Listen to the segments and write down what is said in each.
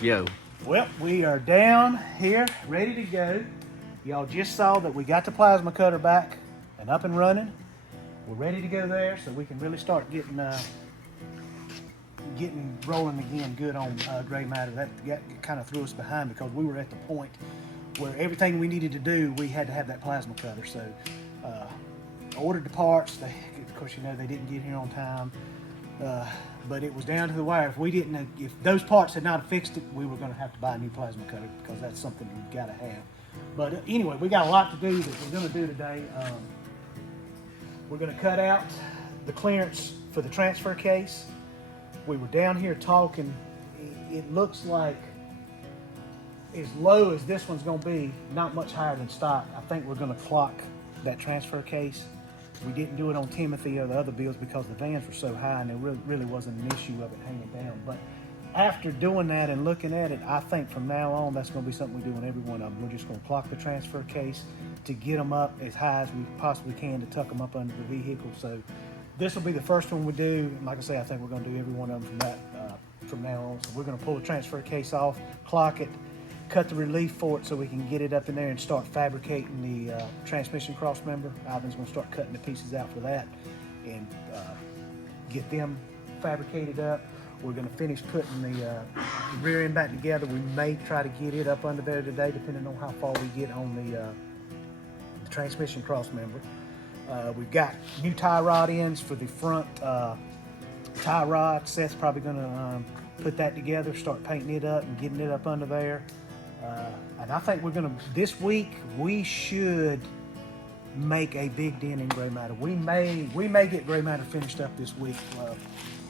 Yo. Well, we are down here, ready to go. Y'all just saw that we got the plasma cutter back and up and running. We're ready to go there so we can really start getting rolling again good on gray matter. That kind of threw us behind because we were at the point where everything we needed to do, we had to have that plasma cutter. So ordered the parts. Of course, you know, they didn't get here on time. But it was down to the wire. If those parts had not fixed it, we were going to have to buy a new plasma cutter because that's something we've got to have. But anyway, we got a lot to do that we're going to do today. We're going to cut out the clearance for the transfer case. We were down here talking. It looks like as low as this one's going to be, not much higher than stock. I think we're going to clock that transfer case. We didn't do it on Timothy or the other builds because the vans were so high and there really wasn't an issue of it hanging down. But after doing that and looking at it, I think from now on that's going to be something we do on every one of them. We're just going to clock the transfer case to get them up as high as we possibly can to tuck them up under the vehicle. So this will be the first one we do. And like I say, I think we're going to do every one of them from now on. So we're going to pull the transfer case off, clock it, cut the relief for it so we can get it up in there and start fabricating the transmission cross member. Ivan's going to start cutting the pieces out for that and get them fabricated up. We're going to finish putting the rear end back together. We may try to get it up under there today depending on how far we get on the transmission cross member. We've got new tie rod ends for the front tie rod. Seth's probably going to put that together, start painting it up and getting it up under there. And I think this week, we should make a big dent in gray matter. We may get gray matter finished up this week.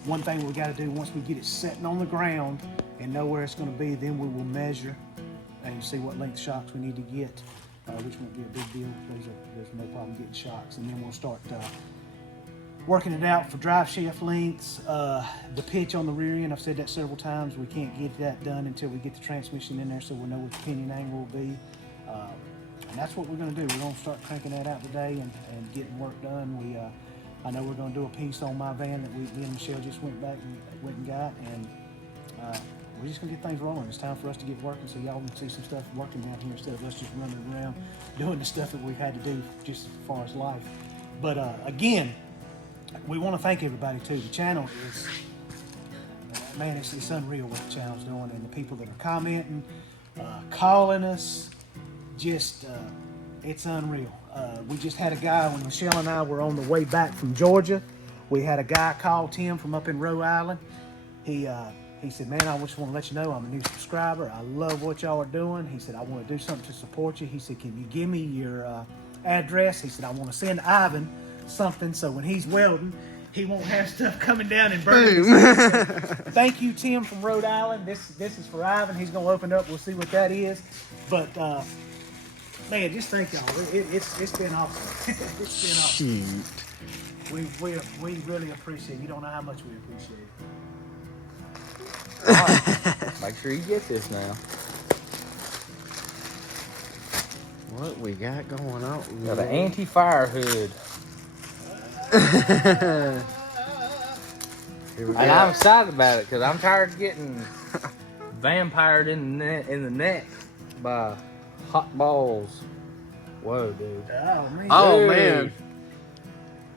One thing we got to do once we get it sitting on the ground and know where it's going to be, then we will measure and see what length shocks we need to get, which won't be a big deal. There's no problem getting shocks. And then we'll start working it out for drive shaft lengths, the pitch on the rear end. I've said that several times. We can't get that done until we get the transmission in there so we know what the pinion angle will be. And that's what we're going to do. We're going to start cranking that out today and getting work done. I know we're going to do a piece on my van that me and Michelle just went and got. And we're just going to get things rolling. It's time for us to get working so y'all can see some stuff working down here instead of us just running around doing the stuff that we've had to do just as far as life. But again, we want to thank everybody too. The channel is, man, it's unreal what the channel's doing, and the people that are commenting, calling us, just it's unreal. We just had a guy when Michelle and I were on the way back from Georgia. We had a guy call Tim from up in Rhode Island. He said, "Man, I just want to let you know I'm a new subscriber. I love what y'all are doing." He said, "I want to do something to support you." He said, "Can you give me your address?" He said, "I want to send Ivan something so when he's welding he won't have stuff coming down and burning." So, thank you, Tim from Rhode Island. This is for Ivan. He's gonna open up. We'll see what that is. But man, just thank y'all. It's been awesome. It's been awesome. We really appreciate it. You don't know how much we appreciate it. All right. Make sure you get this now. What we got going on? Got an anti-fire hood. And I'm excited about it because I'm tired of getting vampired in the neck by hot balls. Whoa, dude. Oh, man.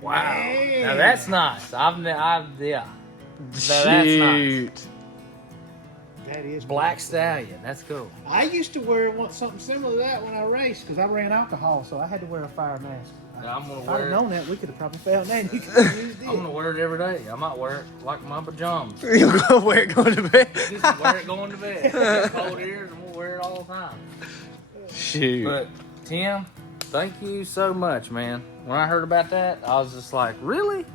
Wow. Man. Now that's nice. Yeah. That's nice. That is Black Stallion. That's cool. I used to wear something similar to that when I raced because I ran alcohol, so I had to wear a fire mask. If I'd have known that, we could have probably found that. You could have used it. I'm gonna wear it every day. I might wear it like my pajamas. You'll go wear it going to bed. Just wear it going to bed. Cold ears, and we'll wear it all the time. Shoot. But Tim, thank you so much, man. When I heard about that, I was just like, really?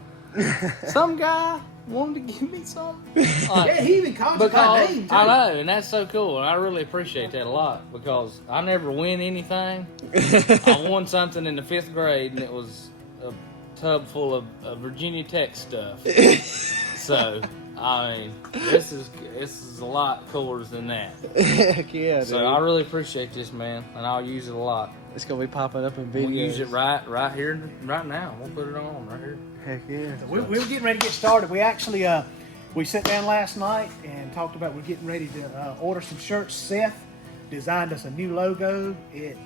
Some guy wanted to give me something? Yeah, he even called you by name, too. I know, and that's so cool, and I really appreciate that a lot because I never win anything. I won something in the 5th grade, and it was a tub full of Virginia Tech stuff. So, I mean, this is a lot cooler than that. Heck yeah, dude. So I really appreciate this, man, and I'll use it a lot. It's gonna be popping up in videos. We'll use it right here, right now. We'll put it on right here. Heck yeah. So we were getting ready to get started. We actually we sat down last night and talked about we're getting ready to order some shirts. Seth designed us a new logo. It is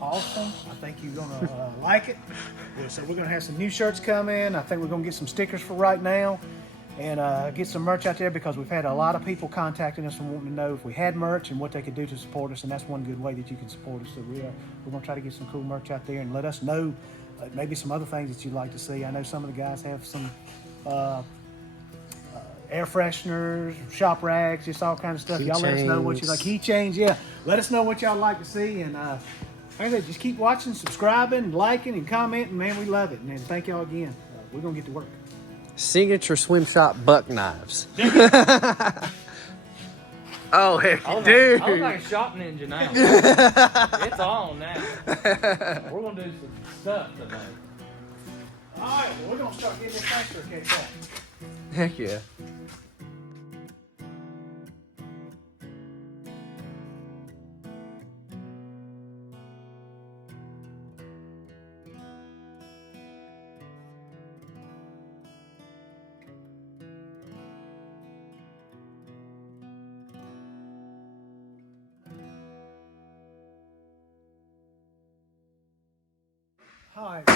awesome. I think you're gonna like it. So we're gonna have some new shirts come in. I think we're gonna get some stickers for right now and get some merch out there because we've had a lot of people contacting us and wanting to know if we had merch and what they could do to support us, and that's one good way that you can support us. So we're gonna try to get some cool merch out there and let us know maybe some other things that you'd like to see. I know some of the guys have some air fresheners, shop rags, just all kind of stuff. Y'all let us know what you like. Keychains, yeah. Let us know what y'all like to see, and like I said, just keep watching, subscribing, liking, and commenting. Man, we love it. And thank y'all again. We're gonna get to work. Signature swim shop buck knives. Oh, heck, dude. I look like a shop ninja now. It's on now. We're gonna do some stuff today. All right, well, we're gonna start getting this transfer case out. Heck yeah. All right,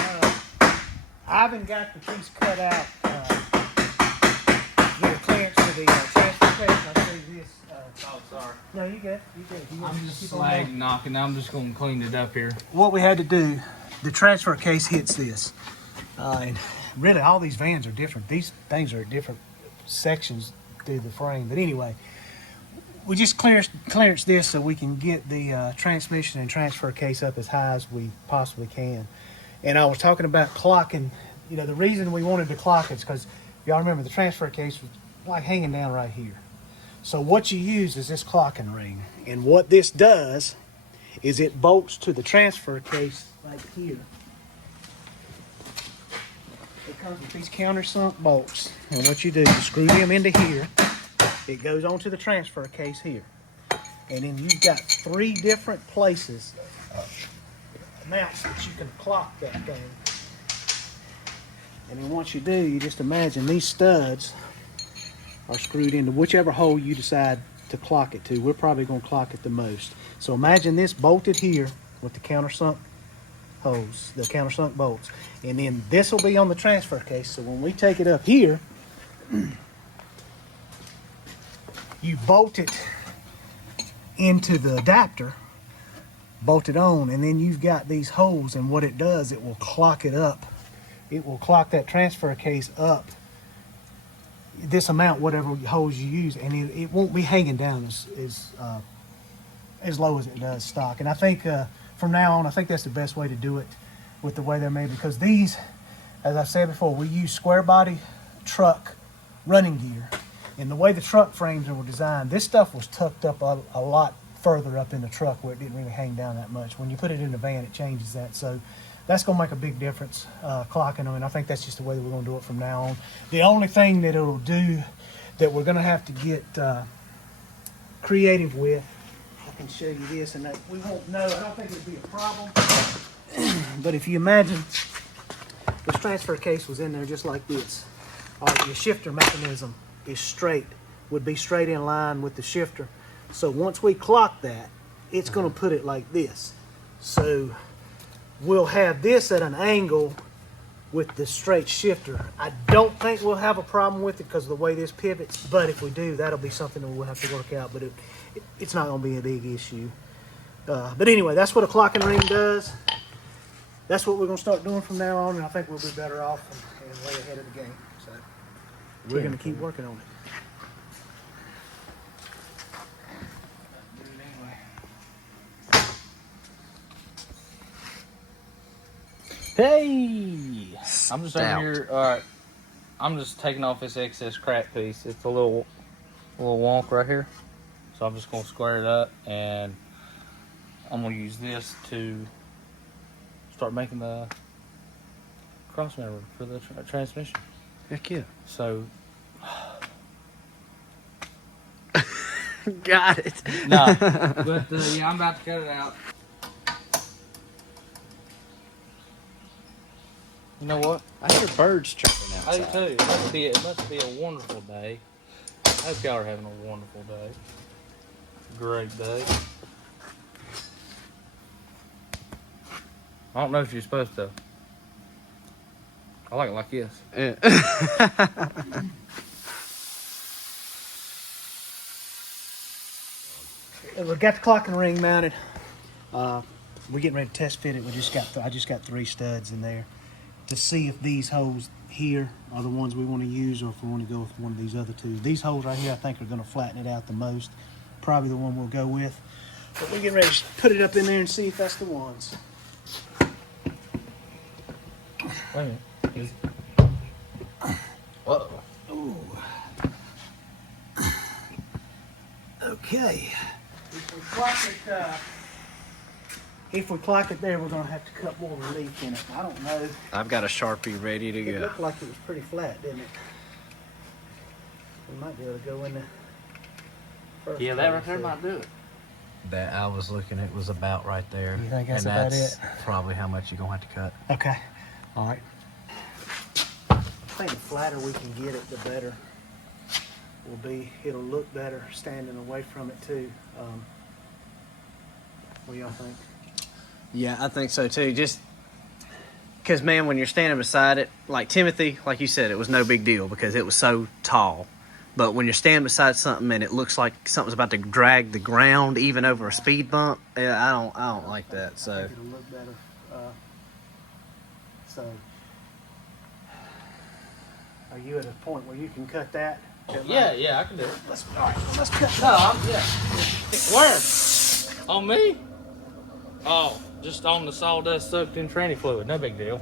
Ivan got the piece cut out. Get a clearance for the transfer case. I'll show you this. Oh, sorry. No, you good. You good. I'm just slag knocking. I'm just gonna clean it up here. What we had to do, the transfer case hits this. And really, all these vans are different. These things are at different sections through the frame. But anyway, we just clearance this so we can get the transmission and transfer case up as high as we possibly can. And I was talking about clocking. You know, the reason we wanted to clock it is because y'all remember the transfer case was like hanging down right here. So what you use is this clocking ring. And what this does is it bolts to the transfer case like here. It comes with these countersunk bolts. And what you do is screw them into here. It goes onto the transfer case here. And then you've got 3 different places mounts that you can clock that thing. And then once you do, you just imagine these studs are screwed into whichever hole you decide to clock it to. We're probably going to clock it the most. So imagine this bolted here with the countersunk holes, the countersunk bolts. And then this will be on the transfer case. So when we take it up here, you bolt it into the adapter, bolt it on, and then you've got these holes, and what it does, it will clock it up. It will clock that transfer case up this amount, whatever holes you use, and it won't be hanging down as low as it does stock. And I think from now on, I think that's the best way to do it with the way they're made, because these, as I said before, we use square body truck running gear, and the way the truck frames were designed, this stuff was tucked up a lot further up in the truck where it didn't really hang down that much. When you put it in the van, it changes that. So that's going to make a big difference clocking them, and I think that's just the way that we're going to do it from now on. The only thing that it'll do that we're going to have to get creative with, I can show you this, and that we won't know. I don't think it'll be a problem. But if you imagine this transfer case was in there just like this, your shifter mechanism is straight, would be straight in line with the shifter. So once we clock that, it's going to put it like this. So we'll have this at an angle with the straight shifter. I don't think we'll have a problem with it because of the way this pivots, but if we do, that'll be something that we'll have to work out, but it's not going to be a big issue. But anyway, that's what a clocking ring does. That's what we're going to start doing from now on, and I think we'll be better off and way ahead of the game. So we're going to keep working on it. Hey! I'm just Stout. over here. Alright. I'm just taking off this excess crap piece. It's a little wonk right here. So I'm just going to square it up, and I'm going to use this to start making the crossmember for the transmission. Heck yeah. So, Got it. no. But yeah, I'm about to cut it out. You know what? I hear birds chirping I do outside. too. It must be a wonderful day. I hope y'all are having a wonderful day. Great day. I don't know if you're supposed to. I like this. Yeah. We got the clock and ring mounted. We're getting ready to test fit it. I just got 3 studs in there to see if these holes here are the ones we want to use, or if we want to go with one of these other 2. These holes right here, I think, are going to flatten it out the most. Probably the one we'll go with. But we're getting ready to put it up in there and see if that's the ones. Wait a minute. Whoa. Ooh. Okay. If we clock it there, we're going to have to cut more relief in it. I don't know. I've got a Sharpie ready to It go. looked like it was pretty flat, didn't it? We might be able to go in the first. Yeah, that right there might do it. That I was looking at was about right there. You think that's and about that's it? probably how much you're going to have to cut. Okay. All right. I think the flatter we can get it, the better will be. It'll look better standing away from it too. What do y'all think? Yeah, I think so too. Just because, man, when you're standing beside it, like Timothy, like you said, it was no big deal because it was so tall. But when you're standing beside something and it looks like something's about to drag the ground even over a speed bump, yeah, I don't like that. I So think it'll look better. So, are you at a point where you can cut that? Yeah, I can do it. All right, let's cut No, that. Where? On me? Oh, just on the sawdust soaked in tranny fluid. No big deal.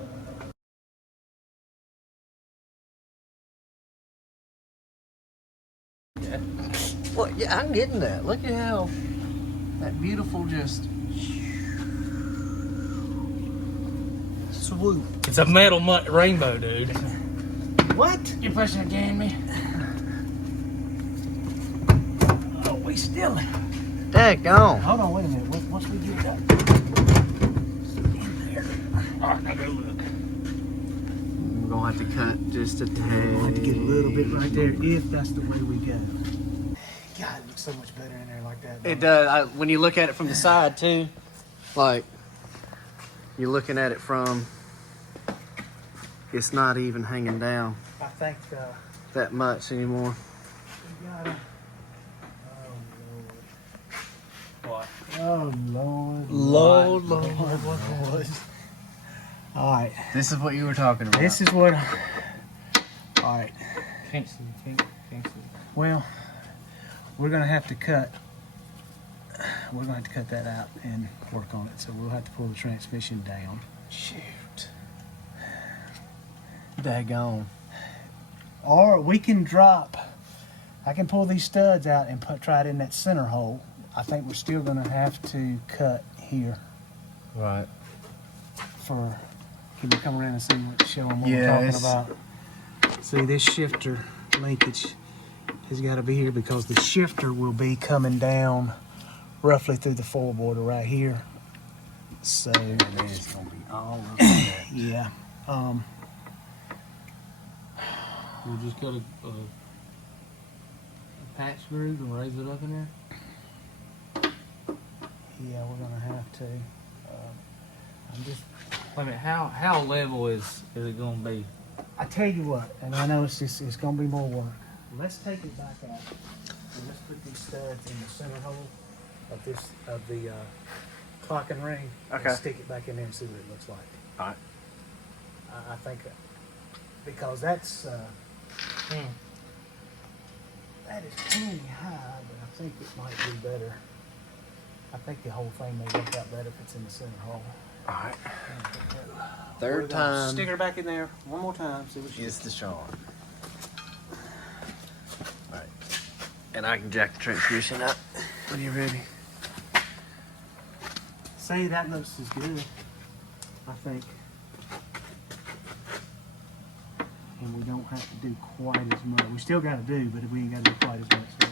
Yeah. well, yeah, I'm getting that. Look at how that beautiful just swoop. It's a metal rainbow, dude. What? You pushing again me? Oh, we still. Daggone. Hold on, wait a minute. Once we get that in there, All right, now go look. We're going to have to cut just a tad. we'll have to get a little bit right there if that's the way we go. God, it looks so much better in there like that. It does. When you look at it from the side too, like you're looking at it from, it's not even hanging down I think that much anymore. we gotta. What? Oh Lord. Lord. All right. This is what you were talking about. This is what. All right. Can't see. Can't see. Well, we're gonna have to cut. We're gonna have to cut that out and work on it. So we'll have to pull the transmission down. Shoot. Daggone. Or we can drop. I can pull these studs out and try it in that center hole. I think we're still gonna have to cut here Right. for. Can we come around and see show them what Yeah, we're talking about? See, this shifter linkage has got to be here because the shifter will be coming down roughly through the floorboard right here. So And then it's gonna be all over that. yeah, We'll just cut a patch groove and raise it up in there. yeah, we're gonna have to. I'm just. Wait a minute. How level is it gonna be? I tell you what, and I know it's gonna be more work. Let's take it back out and let's put these studs in the center hole of the clock and ring. Okay. And stick it back in there and see what it looks like. All right. I think because that's that is plenty high, but I think it might be better. I think the whole thing may work out better if it's in the center hole. All right. We're Third gonna time Stick her back in there one more time. See what she is the charm. All right. And I can jack the transmission up when you're ready. Say that looks as good. I think. And we don't have to do quite as much. We still got to do, but we ain't got to do quite as much. So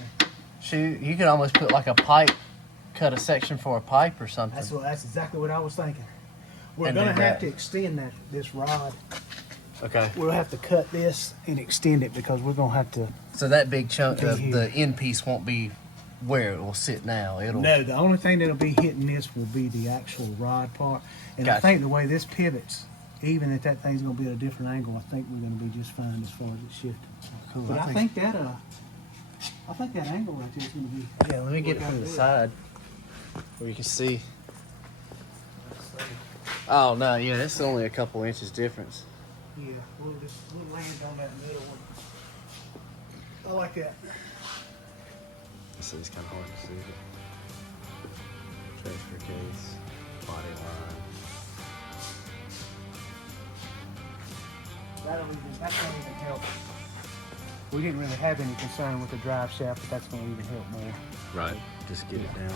Shoot, you could almost put like a pipe, cut a section for a pipe or something. that's exactly what I was thinking. We're And gonna do have that. to extend this rod Okay. We'll have to cut this and extend it because we're gonna have to. So that big chunk Right of here. the end piece won't be where it will sit now. It'll. No, the only thing that'll be hitting this will be the actual rod part. And I Gotcha. think the way this pivots, even if that thing's gonna be at a different angle, I think we're gonna be just fine as far as it shifting. Cool. But I think that angle right there is gonna be. Yeah, let me get it from the side where you can see. Oh no, yeah, it's only a couple inches difference. Yeah, we'll land on that middle one. I like that. This is kind of hard to see. Transfer case, body line. That's gonna even help. We didn't really have any concern with the drive shaft, but that's gonna even help more. Right. Just get it down.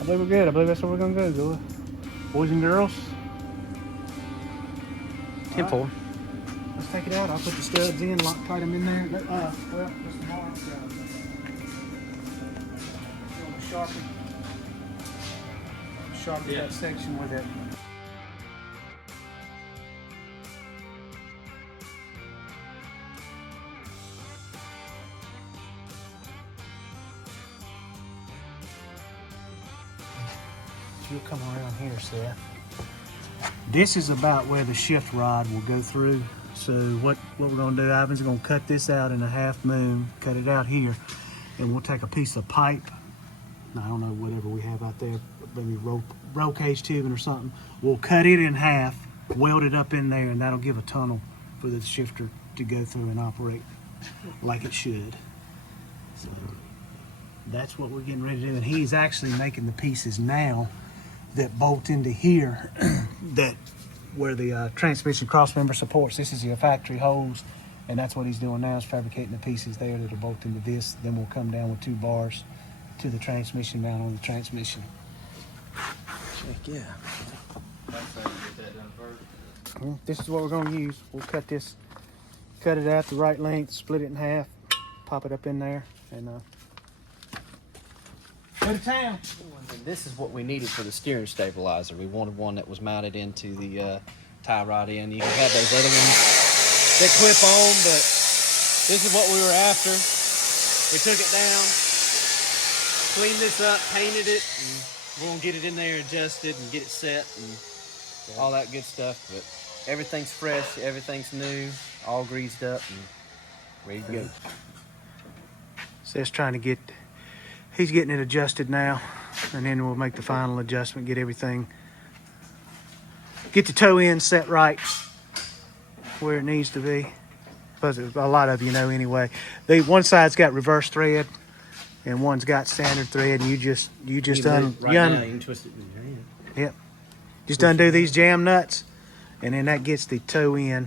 I believe we're good. I believe that's where we're gonna go, boys and girls. 10-4. Let's take it out. I'll put the studs in, lock tight them in there. Well, just tomorrow. Sharpen that section with it. You'll come around here, Seth. This is about where the shift rod will go through. So what we're gonna do, Ivan's gonna cut this out in a half moon, cut it out here, and we'll take a piece of pipe. I don't know, whatever we have out there, maybe roll cage tubing or something. We'll cut it in half, weld it up in there, and that'll give a tunnel for the shifter to go through and operate like it should. So that's what we're getting ready to do. And he's actually making the pieces now that bolt into here, that where the transmission crossmember supports. This is your factory hose, and that's what he's doing now, is fabricating the pieces there that'll bolt into this. Then we'll come down with 2 bars to the transmission mount on the transmission. Check, yeah. This is what we're going to use. We'll cut it out the right length, split it in half, pop it up in there, and go to town. And this is what we needed for the steering stabilizer. We wanted one that was mounted into the tie rod end. You can have those other ones that clip on, but this is what we were after. We took it down, cleaned this up, painted it, and we're gonna get it in there adjusted and get it set and all that good stuff. But everything's fresh, everything's new, all greased up and ready to go. Seth's trying to get, he's getting it adjusted now, and then we'll make the final adjustment, get everything, get the toe end set right where it needs to be. Because a lot of you know anyway, one side's got reverse thread and one's got standard thread, and you just can twist it in your hand. Yep. Just undo these jam nuts, and then that gets the toe in,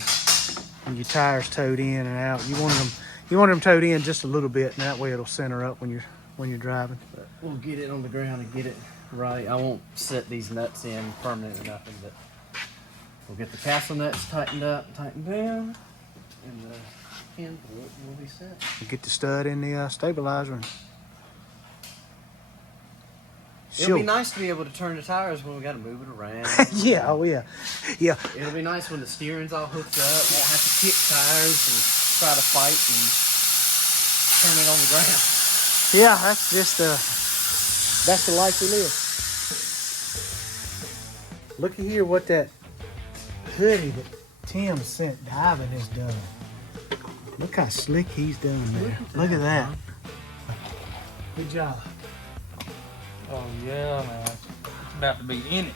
and your tires towed in and out. You want them towed in just a little bit, and that way it'll center up when you're driving. But we'll get it on the ground and get it right. I won't set these nuts in permanent or nothing, but we'll get the castle nuts tightened up, tightened down, and the pin will be set. You get the stud in the stabilizer. And It'll be nice to be able to turn the tires when we got to move it around. yeah, oh yeah. It'll be nice when the steering's all hooked up. Won't have to kick tires and try to fight and turn it on the ground. Yeah, that's just that's the life we live. Look at here what that hoodie that Tim sent Ivan has done. Look how slick he's done there. Look at that. Good job. Oh yeah, man. It's about to be in it.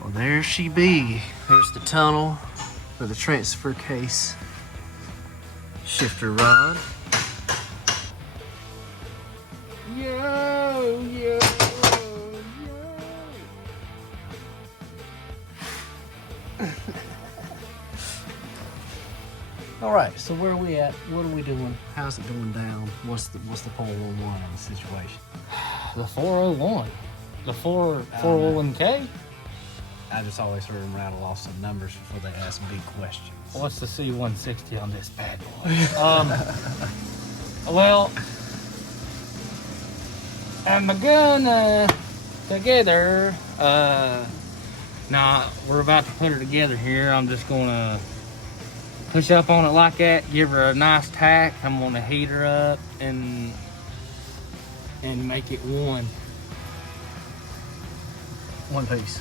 Well, there she be. There's the tunnel for the transfer case shifter rod. Yo, yo, yo. All right, so where are we at? What are we doing? How's it going down? What's the 411 on the situation? The 401. The 401k? I just always heard them rattle off some numbers before they ask big questions. What's the C160 on this bad boy? Well, I'm gonna together. Nah, we're about to put her together here. I'm just gonna push up on it like that, give her a nice tack. I'm gonna heat her up and make it one. One piece.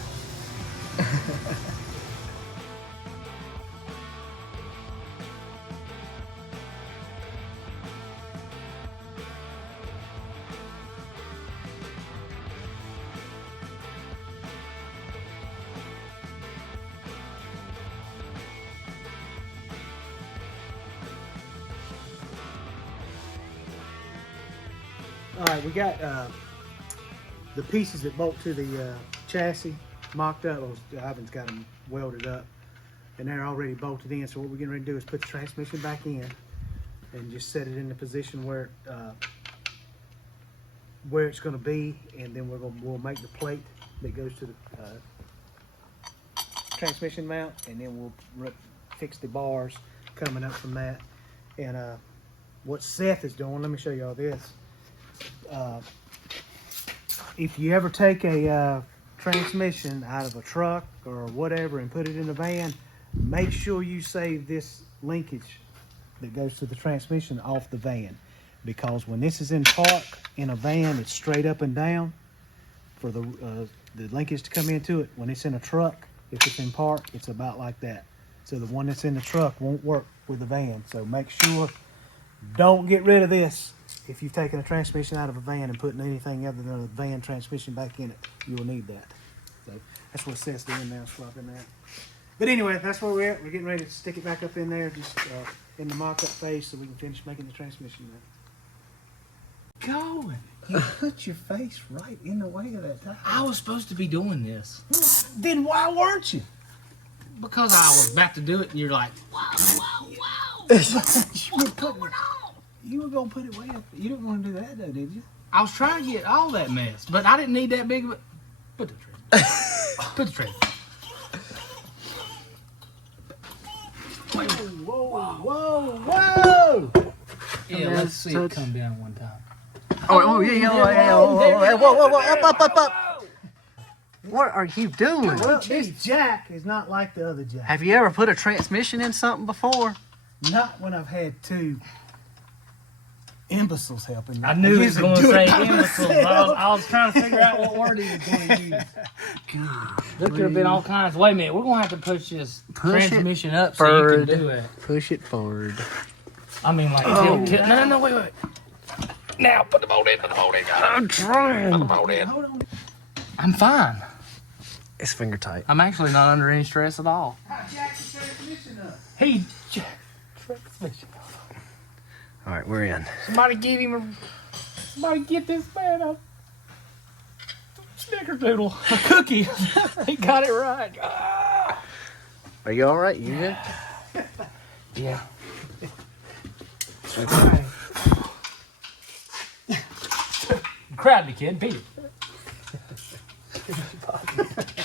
All right, we got the pieces that bolt to the chassis mocked up. Ivan's got them welded up, and they're already bolted in. So what we're getting ready to do is put the transmission back in, and just set it in the position where it's going to be, and then we'll make the plate that goes to the transmission mount, and then we'll fix the bars coming up from that. And what Seth is doing, let me show y'all this. If you ever take a transmission out of a truck or whatever and put it in a van, make sure you save this linkage that goes to the transmission off the van, because when this is in park in a van, it's straight up and down for the linkage to come into it. When it's in a truck, if it's in park, it's about like that. So the one that's in the truck won't work with the van. So make sure, don't get rid of this. If you've taken a transmission out of a van and putting anything other than a van transmission back in it, you will need that. So that's what Seth's doing now, swapping that. But anyway, that's where we're at. We're getting ready to stick it back up in there, just in the mock-up phase, so we can finish making the transmission ready. Going. You put your face right in the way of that tire. I was supposed to be doing this. Then why weren't you? Because I was about to do it, and you're like, wow. You were gonna put it way up. You didn't want to do that, though, did you? I was trying to get all that mess, but I didn't need that big of a... Put the tray. Put the tray. Whoa! Yeah, let's see it come down one time. Oh yeah. Whoa, up. What are you doing? Well, this jack is not like the other jack. Have you ever put a transmission in something before? Not when I've had two imbeciles helping me. I knew he was going to do it say by imbeciles. myself. I was trying to figure out what word he was going to use. There could have been all kinds. Wait a minute, we're going to have to push this transmission up so you can do it. Push it forward. I mean, like, no, wait. Now, put the bolt in. I'm trying. Put the bolt in. Hold on. I'm fine. It's finger tight. I'm actually not under any stress at all. How jack the transmission up? He transmission. All right, we're in. Somebody get this man a snickerdoodle, a cookie. He got it right. Ah. Are you all right? You good? Yeah. Right. Crowd me, kid. Beat it.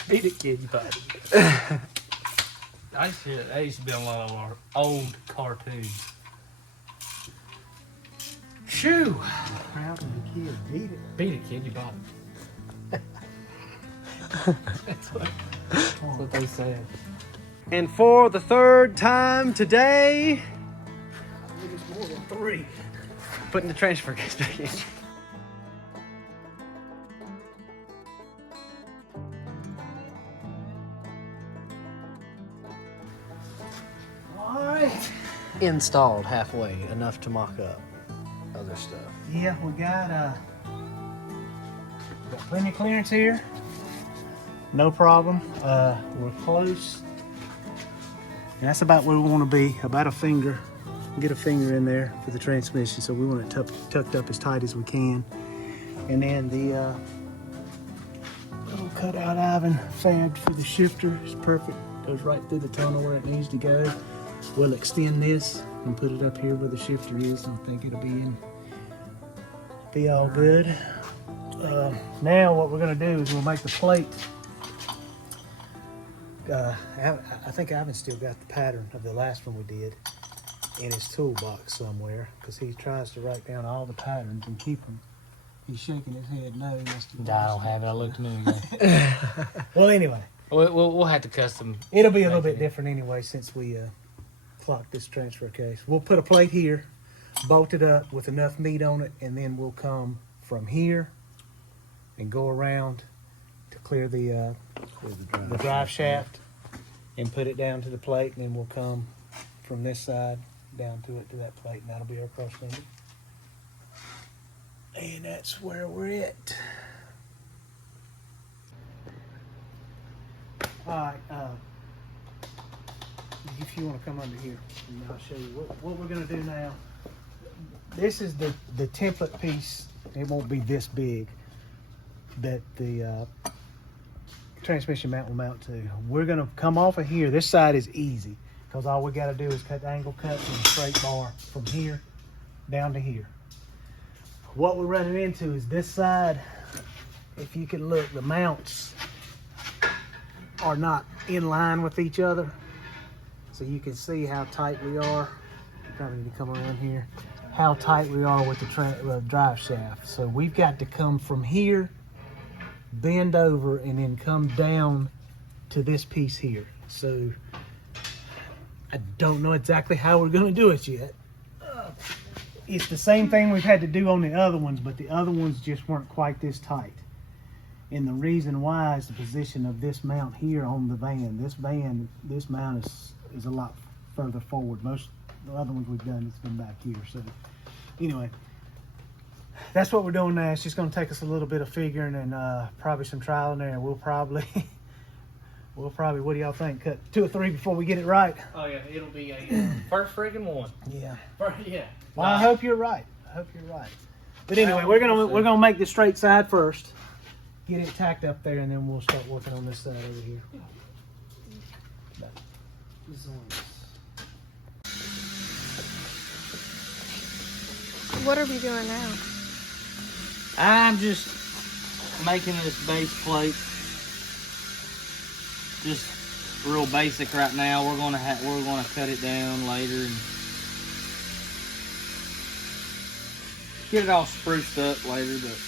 Beat it, kid. You body. I used to be on a lot of our old cartoons. Shoo! Proud of the kid. Beat it. Beat it, kid. You bought it. That's what they said. And for the third time today, I think it's more than 3. putting the transfer case back in. Alright. Installed halfway, enough to mock up other stuff. Yeah, we got plenty of clearance here. No problem. We're close. And that's about where we want to be, about a finger. Get a finger in there for the transmission, so we want it tucked up as tight as we can. And then the little cutout Ivan fabbed for the shifter is perfect. Goes right through the tunnel where it needs to go. we'll extend this and put it up here where the shifter is. I think it'll be all good. Now what we're gonna do is we'll make the plate. I think Ivan still got the pattern of the last one we did in his toolbox somewhere, because he tries to write down all the patterns and keep them. He's shaking his head no. He must have I don't have it. I looked a minute ago. Well, anyway, We'll have to custom. it'll be a little bit different anyway since we clocked this transfer case. We'll put a plate here, bolt it up with enough meat on it, and then we'll come from here and go around to clear the drive shaft and put it down to the plate, and then we'll come from this side down to it to that plate, and that'll be our cross member. And that's where we're at. All right, if you want to come under here, and I'll show you what we're going to do now. This is the template piece. It won't be this big that the transmission mount will mount to. We're going to come off of here. This side is easy because all we got to do is cut the angle cuts in a straight bar from here down to here. What we're running into is this side. If you can look, the mounts are not in line with each other, so you can see how tight we are. You probably need to come around here. How tight we are with the drive shaft. So we've got to come from here, bend over, and then come down to this piece here. So I don't know exactly how we're going to do it yet. It's the same thing we've had to do on the other ones, but the other ones just weren't quite this tight. And the reason why is the position of this mount here on the van. This mount is a lot further forward. Most of the other ones we've done, it's been back here. So anyway, that's what we're doing now. It's just going to take us a little bit of figuring and probably some trial and error. We'll probably, what do y'all think? Cut 2 or 3 before we get it right? Oh yeah, it'll be a first freaking one. Yeah. Yeah. Well, I hope you're right. But anyway, we're gonna make the straight side first. Get it tacked up there, and then we'll start working on this side over here. What are we doing now? I'm just making this base plate. Just real basic right now. We're gonna cut it down later and get it all spruced up later, but.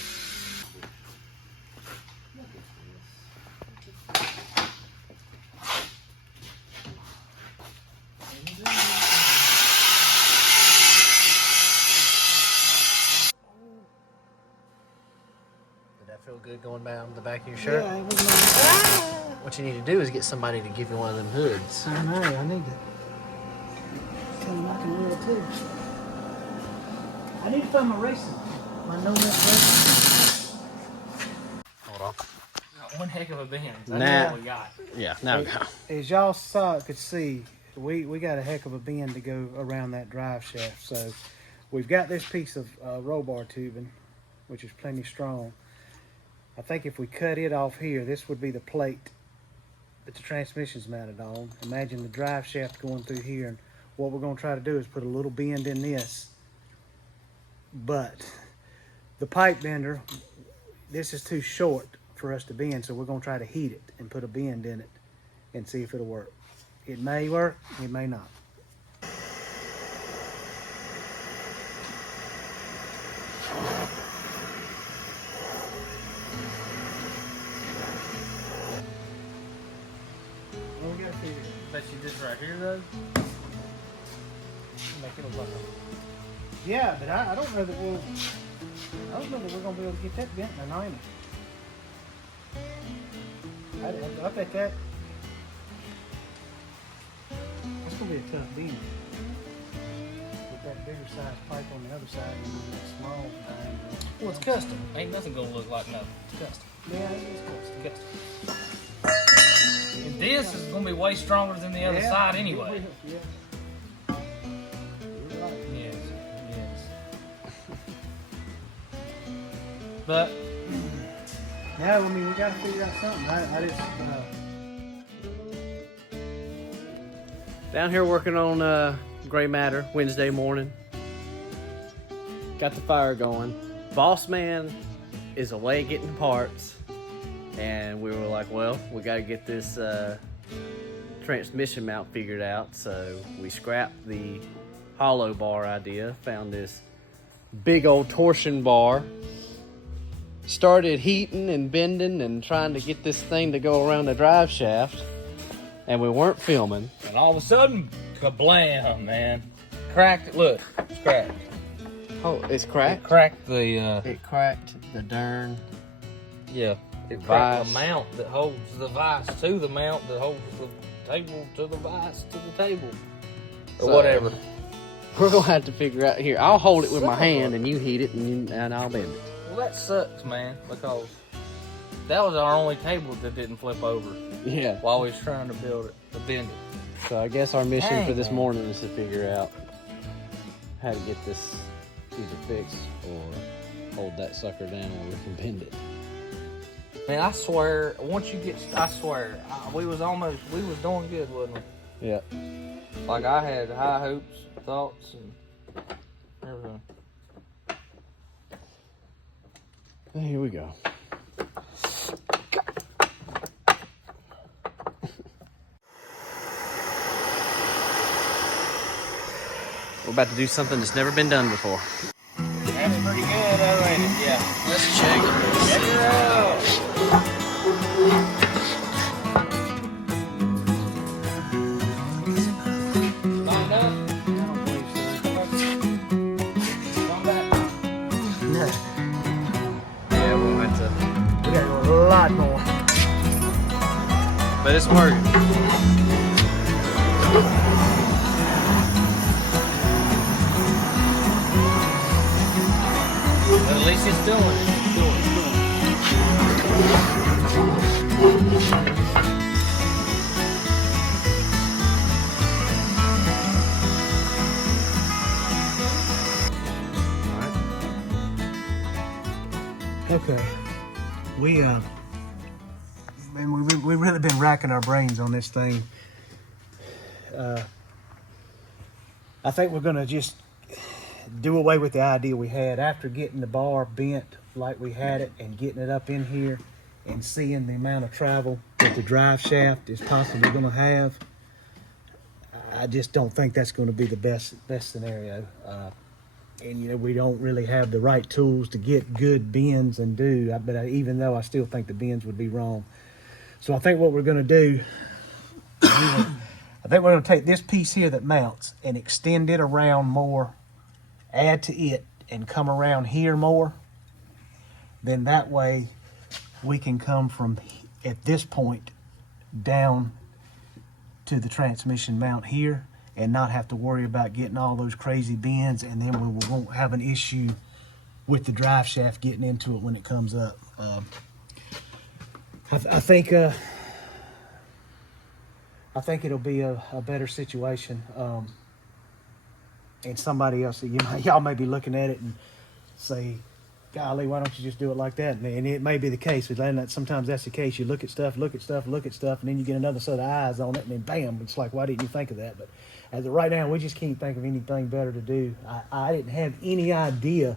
Did that feel good going down the back of your shirt? Yeah, it was nice. What you need to do is get somebody to give you one of them hoods. I know. I need to tell him I can wear it too. I need to find my racing. My no-net racing. Hold on. One heck of a bend. Nah. That's what we got. Yeah, now we go. As y'all could see, we got a heck of a bend to go around that drive shaft. So we've got this piece of roll bar tubing, which is plenty strong. I think if we cut it off here, this would be the plate that the transmission's mounted on. Imagine the drive shaft going through here, and what we're going to try to do is put a little bend in this. But the pipe bender, this is too short for us to bend, so we're going to try to heat it and put a bend in it and see if it'll work. It may work, it may not. Well, we gotta figure it. Bet you this right here though. Make it look like Yeah, but I don't know that we're gonna be able to get that bent in a 90. I bet that it's gonna be a tough bend. With that bigger size pipe on the other side and then that small diameter. well, it's custom. Ain't nothing gonna look like no. It's custom. Yeah, it is custom. And this is gonna be way stronger than the other Yeah. side anyway. Yeah. You're right. Yes. But Yeah, I mean, we gotta figure out something. I just Down here working on gray matter Wednesday morning. Got the fire going. Boss man is away getting parts, and we were like, well, we got to get this transmission mount figured out. So we scrapped the hollow bar idea, found this big old torsion bar, started heating and bending and trying to get this thing to go around the drive shaft, and we weren't filming. And all of a sudden, kablam, man. Cracked it. Look, it's cracked. Oh, it's cracked? It cracked the, It cracked the darn... yeah. It Vise. cracked the mount that holds the vise to the mount that holds the table to the vise to the table. Or So, whatever. We're gonna have to figure out here. I'll hold it with my hand and you heat it and I'll bend it. Well, that sucks, man, because that was our only table that didn't flip over Yeah. while we was trying to build it, to bend it. So I guess our mission Dang, for this man. morning is to figure out how to get this either fixed or hold that sucker down where we can bend it. Man, I swear, once you get, I swear, we was doing good, wasn't we? Yeah. Like, I had high hopes, thoughts, and everything. Here we go. We're about to do something that's never been done before. That's pretty good, already. Yeah. Let's check it. Check it out. Lined up? Come back. Yeah, we'll have to. We gotta go a lot more. But it's working. But at least it's doing it. Okay, man, we've really been racking our brains on this thing. I think we're gonna just do away with the idea we had after getting the bar bent like we had it and getting it up in here and seeing the amount of travel that the drive shaft is possibly gonna have. I just don't think that's going to be the best scenario. And you know, we don't really have the right tools to get good bends and do. But even though I still think the bends would be wrong, so I think what we're going to do, I think we're going to take this piece here that mounts and extend it around more, add to it, and come around here more. Then that way, we can come from at this point down to the transmission mount here, and not have to worry about getting all those crazy bends, and then we won't have an issue with the drive shaft getting into it when it comes up. I think it'll be a better situation. And somebody else, y'all may be looking at it and say, golly, why don't you just do it like that? And it may be the case. Sometimes that's the case. You look at stuff, and then you get another set of eyes on it, and then bam, it's like, why didn't you think of that? But as of right now, we just can't think of anything better to do. I didn't have any idea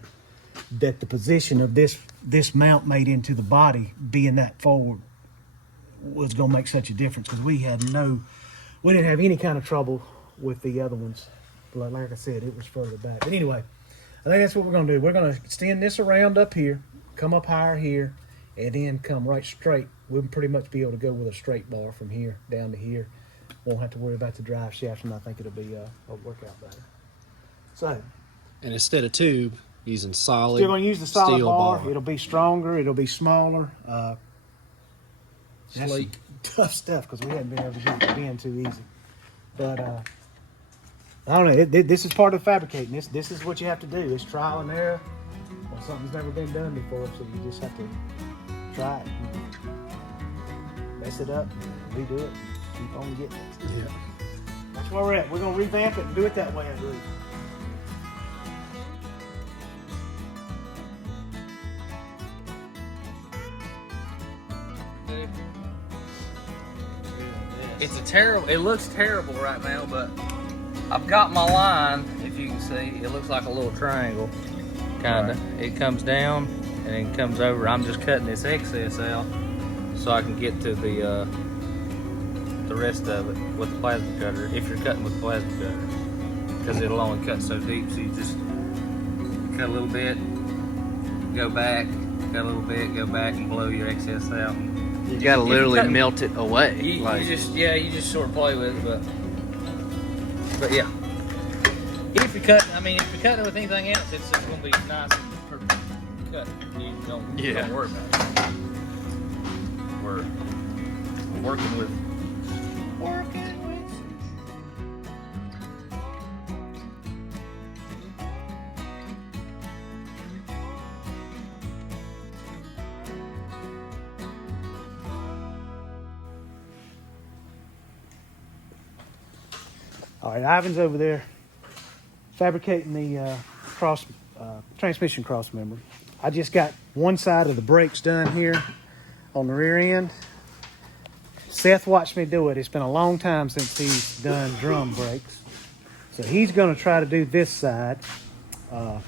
that the position of this mount made into the body, being that forward, was going to make such a difference, because we didn't have any kind of trouble with the other ones. Like I said, it was further back. But anyway, I think that's what we're going to do. We're going to extend this around up here, come up higher here, and then come right straight. We'll pretty much be able to go with a straight bar from here down to here. Won't have to worry about the drive shaft, and I think it'll be work out better. So, And instead of tube, using solid still going to use the solid steel bar. It'll be stronger. It'll be smaller. That's Sleek. tough stuff, because we hadn't been able to get it to bend too easy. But I don't know. This is part of fabricating. This is what you have to do. It's trial and error on something that's never been done before. So you just have to try it, mess it up, redo it, keep on getting it. Yeah. That's where we're at. We're gonna revamp it and do it that way, I believe. It's a terrible. It looks terrible right now, but I've got my line. If you can see, it looks like a little triangle, kinda. Right. It comes down and then comes over. I'm just cutting this excess out so I can get to the rest of it with the plasma cutter. If you're cutting with the plasma cutter, because it'll only cut so deep. So you just cut a little bit, go back, cut a little bit, go back, and blow your excess out. You gotta literally melt it away. You just sort of play with it, but yeah. If you're cutting with anything else, it's just gonna be nice and perfect cut. You don't worry about it. We're working with. All right, Ivan's over there fabricating the transmission cross member. I just got one side of the brakes done here on the rear end. Seth watched me do it. It's been a long time since he's done drum brakes. So he's going to try to do this side. We'll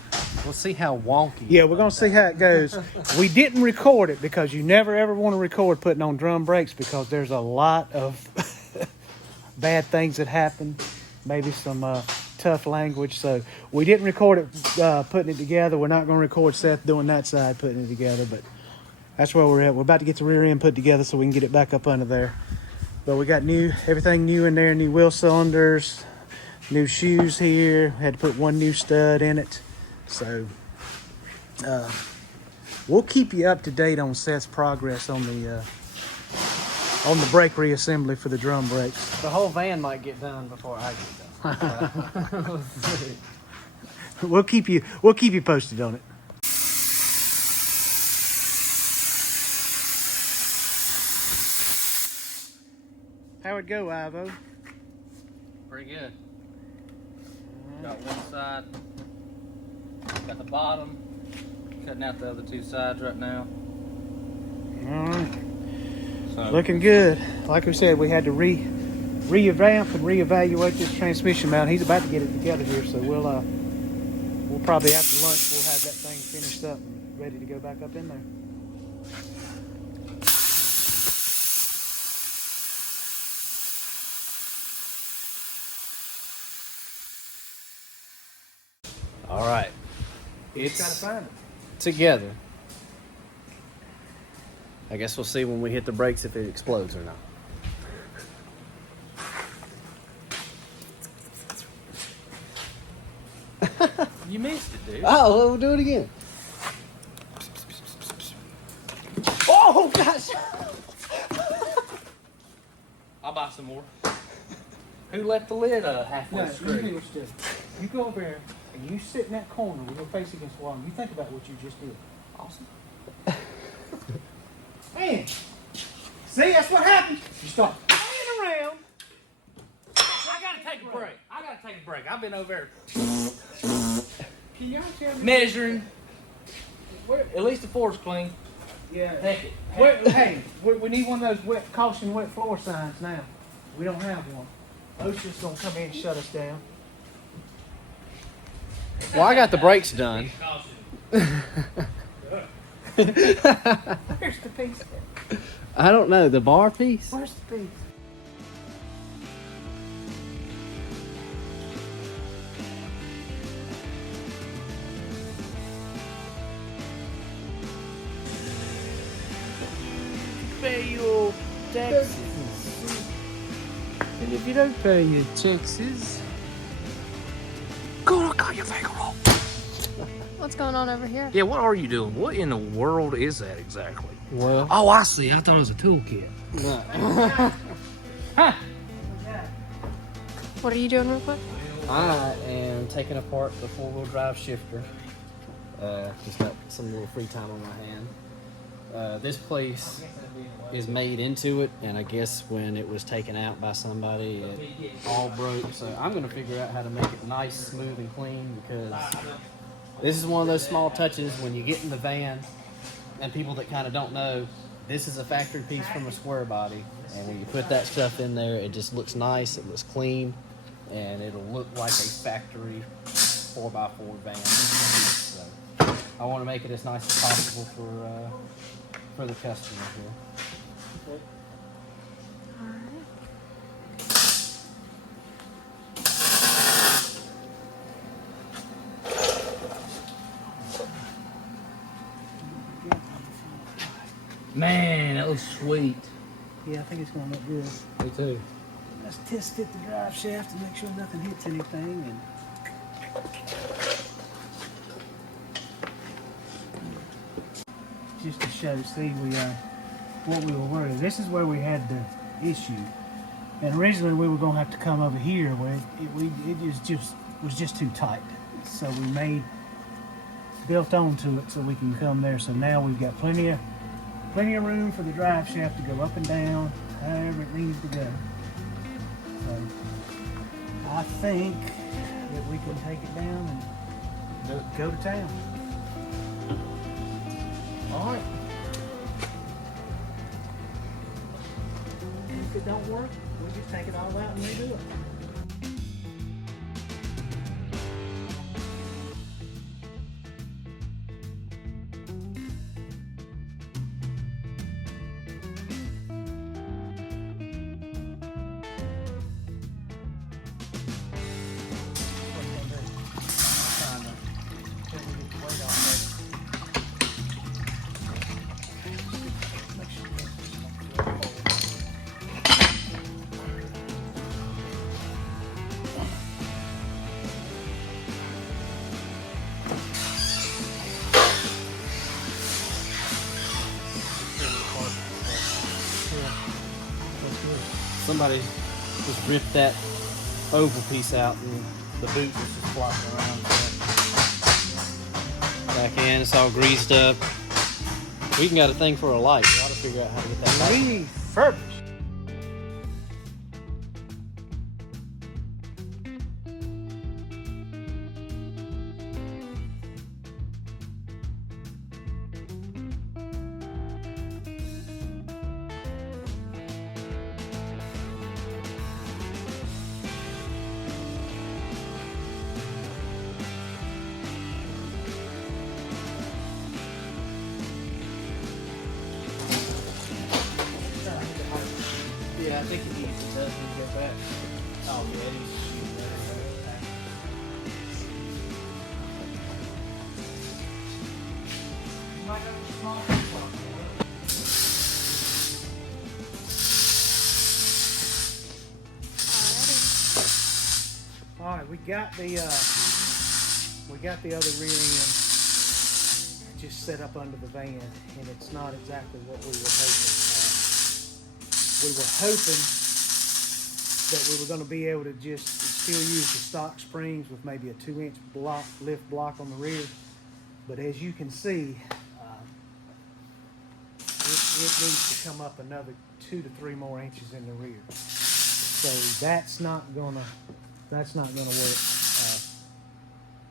see how wonky. Yeah, we're going to see how it goes. We didn't record it because you never ever want to record putting on drum brakes because there's a lot of bad things that happen. Maybe some tough language. So we didn't record it putting it together. We're not going to record Seth doing that side putting it together, but that's where we're at. We're about to get the rear end put together so we can get it back up under there. But we got everything new in there, new wheel cylinders, new shoes here. Had to put one new stud in it. So we'll keep you up to date on Seth's progress on the brake reassembly for the drum brakes. The whole van might get done before I get done. We'll keep you posted on it. How'd it go, Ivo? Pretty good. Got one side, got the bottom, cutting out the other two sides right now. All right. So, looking good. Like we said, we had to revamp and reevaluate this transmission mount. He's about to get it together here, so we'll probably after lunch we'll have that thing finished up and ready to go back up in there. All right. It's got to find it. Together. I guess we'll see when we hit the brakes if it explodes or not. you missed it, dude. Oh, well, we'll do it again. Oh, gosh. I'll buy some more. Who left the lid halfway straight? You go over there and you sit in that corner with your face against the wall and you think about what you just did. Awesome. Man, see, that's what happens. You start playing around. I gotta take a break. I've been over Can y'all tell me? measuring. At least the floor's clean. Yeah. Heck it. Hey, we need one of those caution wet floor signs now. We don't have one. OSHA's gonna come in and shut us down. Well, I got the brakes done. Where's the piece? I don't know. The bar piece? Where's the piece? Pay your taxes. And if you don't pay your taxes, go look on your finger roll. What's going on over here? Yeah, what are you doing? What in the world is that exactly? Well, Oh, I see. I thought it was a toolkit. no. What are you doing real quick? I am taking apart the four-wheel drive shifter. Just got some little free time on my hand. This place is made into it, and I guess when it was taken out by somebody, it all broke. So I'm going to figure out how to make it nice, smooth, and clean, because this is one of those small touches when you get in the van, and people that kind of don't know, this is a factory piece from a square body. And when you put that stuff in there, it just looks nice, it looks clean, and it'll look like a factory 4x4 van. So I want to make it as nice as possible for the customer here. Man, that looks sweet. Yeah, I think it's gonna look good. Me too. Let's test fit the drive shaft to make sure nothing hits anything. And just to show, see, what we were worried. This is where we had the issue. And originally we were gonna have to come over here where it was just too tight. So we built onto it so we can come there. So now we've got plenty of room for the drive shaft to go up and down, however it needs to go. So I think that we can take it down and go to town. All right. And if it don't work, we just take it all out and redo it. Somebody just ripped that oval piece out and the boot was just flopping around. Back in, it's all greased up. We even got a thing for a light. We ought to figure out how to get that back. Refurbished. Yeah, I think he needs to test and get back. Oh, yeah, he's shooting everything. All right, we got the other rear end just set up under the van, and it's not exactly what we were hoping. We were hoping that we were going to be able to just still use the stock springs with maybe a 2-inch lift block on the rear, but as you can see, it needs to come up another 2 to 3 more inches in the rear. So that's not gonna work.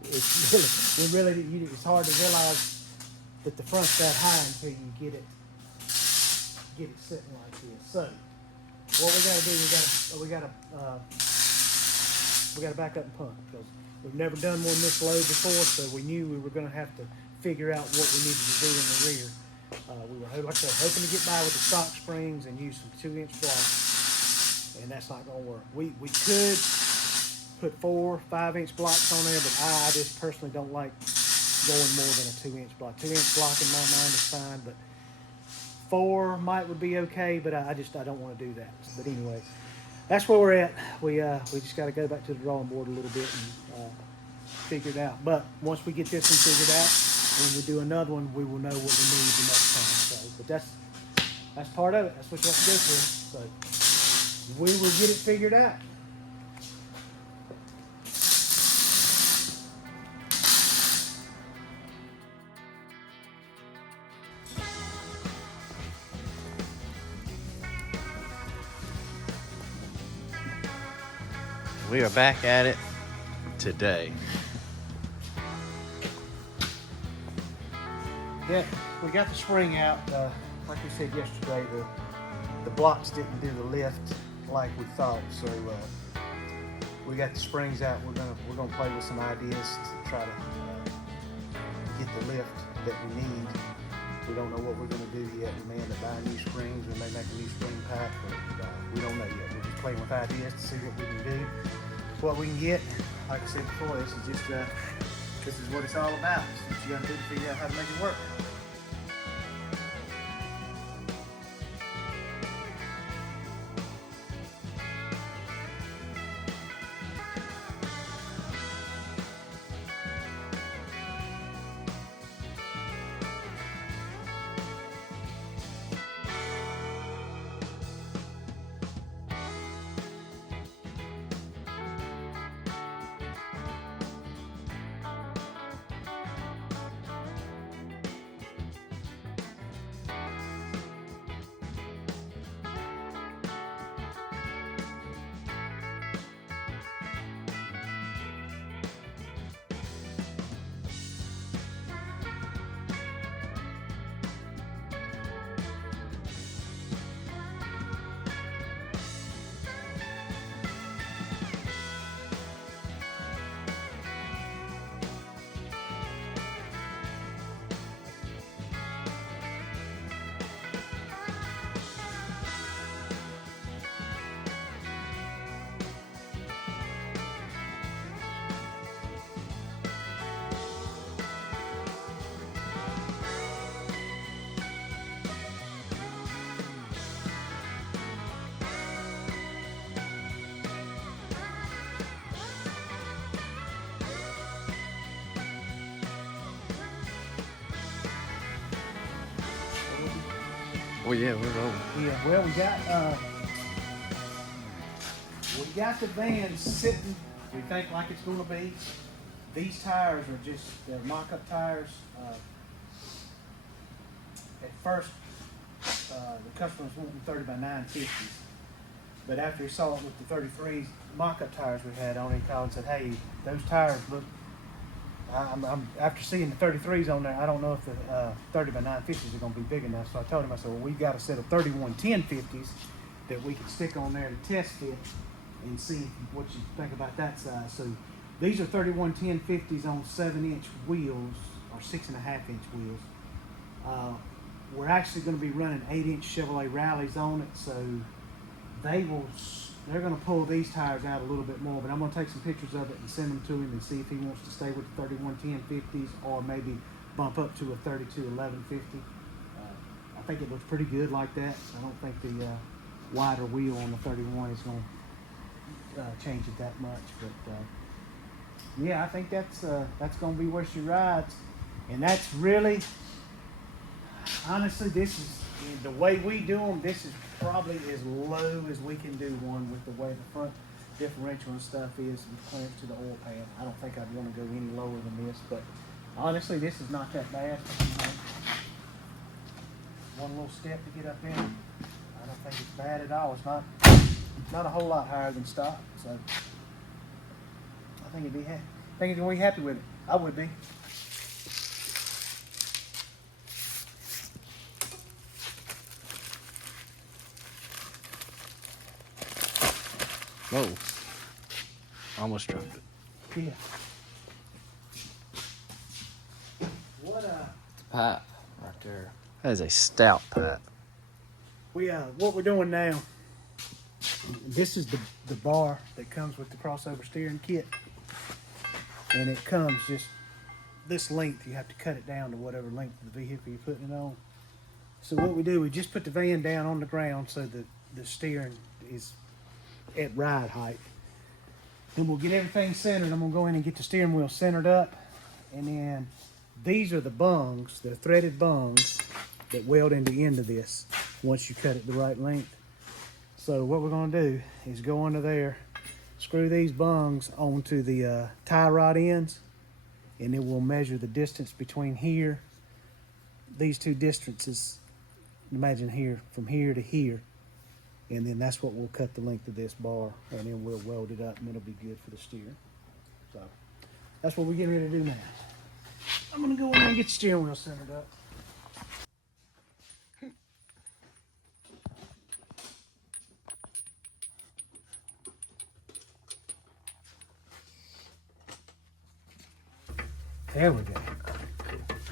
It's hard to realize that the front's that high until you get it sitting like this. So what we got to do, we got to back up and punt, because we've never done one this low before, so we knew we were going to have to figure out what we needed to do in the rear. We were, like I said, hoping to get by with the stock springs and use some 2-inch blocks, and that's not going to work. We could put 4 5-inch blocks on there, but I just personally don't like going more than a 2-inch block. 2-inch block in my mind is fine, but 4 would be okay, but I don't want to do that. But anyway, that's where we're at. We just got to go back to the drawing board a little bit and figure it out. But once we get this one figured out, when we do another one, we will know what we need the next time. So, but that's part of it. That's what you have to go through. So we will get it figured out. We are back at it today. Yeah, we got the spring out. Like we said yesterday, the blocks didn't do the lift like we thought. So we got the springs out. We're gonna play with some ideas to try to get the lift that we need. We don't know what we're gonna do yet. We may end up buying new springs. We may make a new spring pack, but we don't know yet. We're just playing with ideas to see what we can do, what we can get. Like I said before, this is just this is what it's all about. It's what you gotta do to figure out how to make it work. Oh yeah, we're rolling. Yeah, well, we got the van sitting, we think like it's gonna be. These tires are just, they're mock-up tires. At first, the customer was wanting 30 by 950s, but after he saw it with the 33s mock-up tires we had on, he called and said, hey, those tires look, after seeing the 33s on there, I don't know if the 30 by 950s are going to be big enough. So I told him, I said, well, we've got a set of 31 1050s that we can stick on there to test fit and see what you think about that size. So these are 31 1050s on 7-inch wheels or 6.5-inch wheels. We're actually going to be running 8-inch Chevrolet Rallies on it, so they're going to pull these tires out a little bit more, but I'm going to take some pictures of it and send them to him and see if he wants to stay with the 31 1050s or maybe bump up to a 32 1150. I think it looks pretty good like that. I don't think the wider wheel on the 31 is going to change it that much, but yeah, I think that's going to be where she rides, and that's really, honestly, this is the way we do them. This is probably as low as we can do one with the way the front differential and stuff is and clearance to the oil pan. I don't think I'd want to go any lower than this, but honestly, this is not that bad. One little step to get up in. I don't think it's bad at all. It's not a whole lot higher than stock, so I think it'd be happy with it. I would be. Whoa. Almost dropped it. Yeah. What Pipe right there. That is a stout pipe. what we're doing now, this is the bar that comes with the crossover steering kit, and it comes just this length. You have to cut it down to whatever length of the vehicle you're putting it on. So what we do, we just put the van down on the ground so that the steering is at ride height. Then we'll get everything centered. I'm gonna go in and get the steering wheel centered up, and then these are the bungs, the threaded bungs that weld into the end of this once you cut it the right length. So what we're gonna do is go under there, screw these bungs onto the tie rod ends, and then we'll measure the distance between here, these two distances, imagine here, from here to here. And then that's what we'll cut the length of this bar, and then we'll weld it up, and it'll be good for the steer. So that's what we're getting ready to do now. I'm gonna go in there and get the steering wheel centered up. There we go.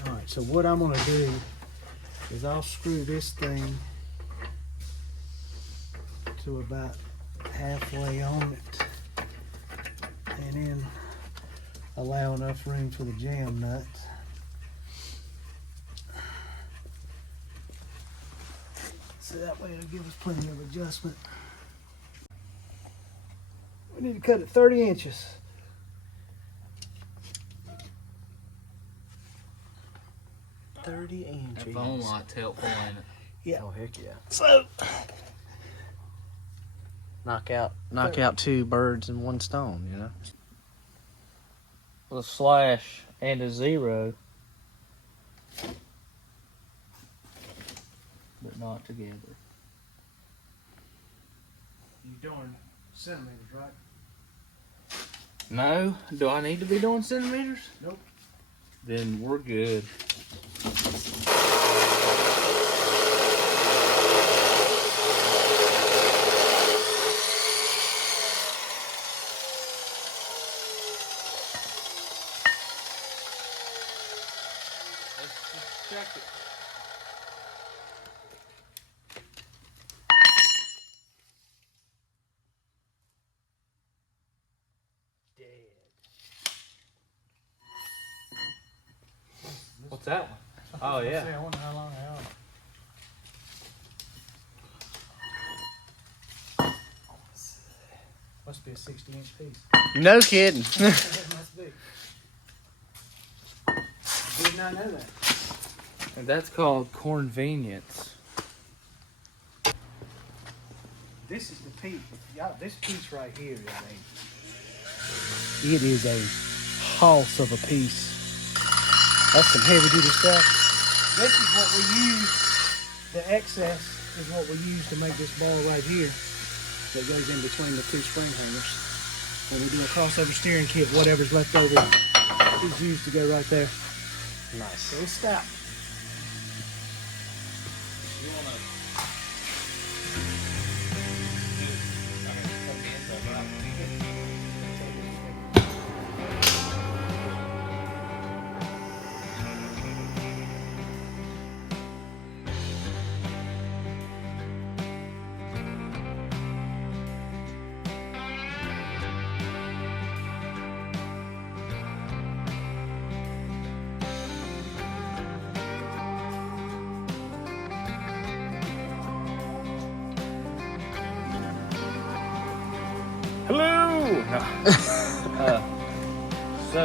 All right, so what I'm gonna do is I'll screw this thing to about halfway on it, and then allow enough room for the jam nut. So that way it'll give us plenty of adjustment. We need to cut it 30 inches. That phone light's helpful, ain't it? Yeah. Oh heck yeah! So Knock out two birds in one stone. You know. With a slash and a 0, but not together. you're doing centimeters, right? No, do I need to be doing centimeters? Nope. Then we're good. Let's just check it. What's that one? Oh yeah. I wonder how long they are. Must be a 60-inch piece. No kidding. That must be. I did not know that. And that's called convenience. This is the piece. Y'all, this piece right here is a house of a piece. That's some heavy duty stuff. This is what we use. The excess is what we use to make this ball right here that goes in between the two spring hangers. When we do a crossover steering kit, whatever's left over is used to go right there. Nice. So it's stout. You wanna Hello! So,